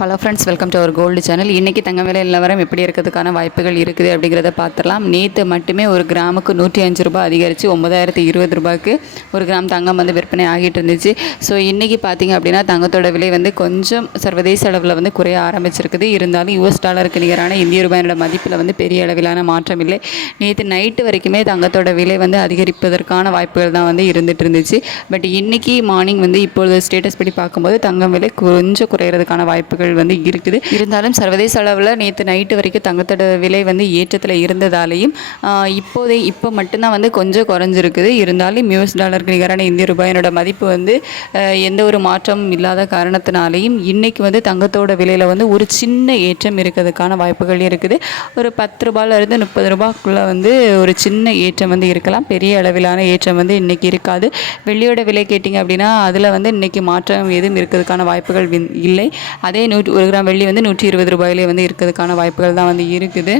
Hello friends, welcome to our gold channel. இன்றைக்கி தங்க விலை நிலவரம் எப்படி இருக்கிறதுக்கான வாய்ப்புகள் இருக்குது அப்படிங்கிறத பார்த்துடலாம். நேற்று மட்டுமே ஒரு கிராமுக்கு 105 ரூபாய் அதிகரித்து 9020 ரூபாய்க்கு ஒரு கிராம் தங்கம் வந்து விற்பனை ஆகிட்டு இருந்துச்சு. ஸோ இன்றைக்கி பார்த்திங்க அப்படின்னா தங்கத்தோட விலை வந்து கொஞ்சம் சர்வதேச அளவில் வந்து குறைய ஆரம்பிச்சிருக்குது. இருந்தாலும் US டாலருக்கு நிகரான இந்திய ரூபாயோட மதிப்பில் வந்து பெரிய அளவிலான மாற்றம் இல்லை. நேற்று நைட்டு வரைக்குமே தங்கத்தோட விலை வந்து அதிகரிப்பதற்கான வாய்ப்புகள் தான் வந்து இருந்துகிட்டு இருந்துச்சு. பட் இன்றைக்கி மார்னிங் வந்து இப்பொழுது ஸ்டேட்டஸ் படி பார்க்கும்போது தங்கம் விலை கொஞ்சம் குறையிறதுக்கான வாய்ப்புகள் வந்து இருக்குது. இருந்தாலும் சர்வதேச அளவில் நேற்று நைட்டு வரைக்கும் தங்கத்தோட விலை வந்து ஏற்றத்தில் இருந்ததாலேயும் இப்போ மட்டும்தான் வந்து கொஞ்சம் குறைஞ்சிருக்குது. இருந்தாலும் US டாலருக்கு நிகரான இந்திய ரூபாயினோட மதிப்பு வந்து எந்த ஒரு மாற்றமும் இல்லாத காரணத்தினாலேயும் இன்றைக்கி வந்து தங்கத்தோட விலையில் வந்து ஒரு சின்ன ஏற்றம் இருக்கிறதுக்கான வாய்ப்புகள் இருக்குது. ஒரு 10 ரூபாயிலிருந்து 30 ரூபாய்க்குள்ளே வந்து ஒரு சின்ன ஏற்றம் வந்து இருக்கலாம். பெரிய அளவிலான ஏற்றம் வந்து இன்றைக்கி இருக்காது. வெள்ளியோட விலை கேட்டிங்க அப்படின்னா அதில் வந்து இன்றைக்கி மாற்றம் எதுவும் இருக்கிறதுக்கான வாய்ப்புகள் இல்லை. அதே 1 கிராம் வெள்ளி வந்து 120 ரூபாயிலே வந்து இருக்கிறதுக்கான வாய்ப்புகள் தான் வந்து இருக்குது.